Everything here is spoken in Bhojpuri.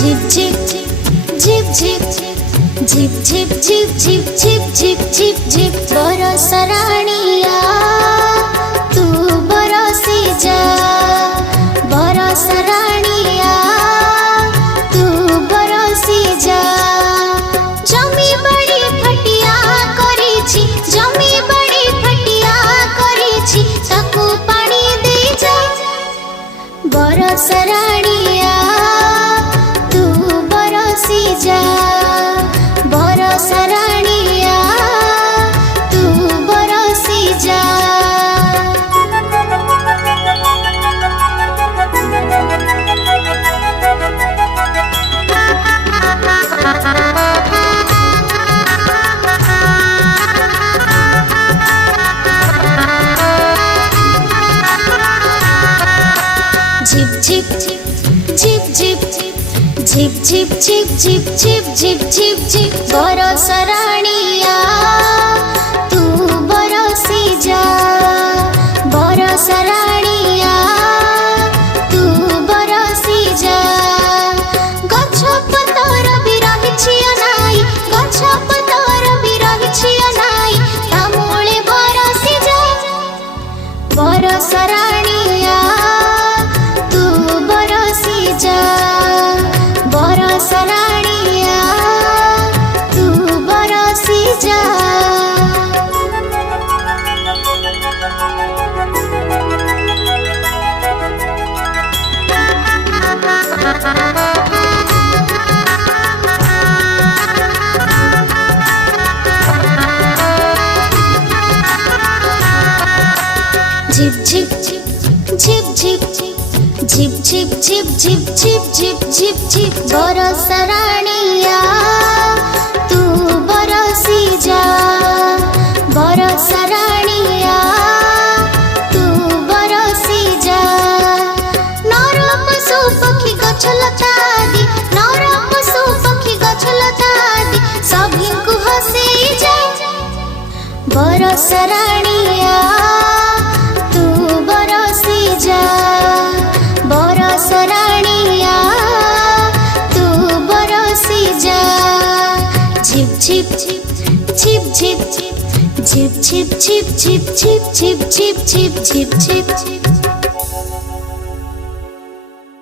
झिप झिप झिप झिप झिप झिप झिप झिप झिप झिप झिप झिप बरस राणिया तू बरसी जा बरस राणिया तू बरसी जा जमी बड़ी फटिया करिछि जमी बड़ी फटिया करिछि ताकू पानी दे जा बरस राणिया तू बरसी जा बरस राणिया तू बरसी जा झिप झिप झिप झिप झिप झिप झिप झिप झिप झिप झिप झिप बरस राणिया तू बरसी जा बरस राणिया तू बरसी जा गछ पतर भी रहिछि अनाई गछ पतर भी रहिछि अनाई ता मूले बरसी जा बरस राणिया तू बरसी जा बरस राणिया तू बरसी जा झिप झिप झिप झिप झिप झिप झिप झिप झिप झिप झिप झिप बरस राणिया तू बरसी जा बरस राणिया तू बरसी जा नर पशु पक्षी गछ लता आदि नर पशु पक्षी गछ लता आदि सभी को हसी जा बरस राणिया तू बरसी जा बरस राणिया तू बरसी जा झिप झिप झिप झिप झिप झिप झिप झिप झिप झिप झिप झिप झिप झिप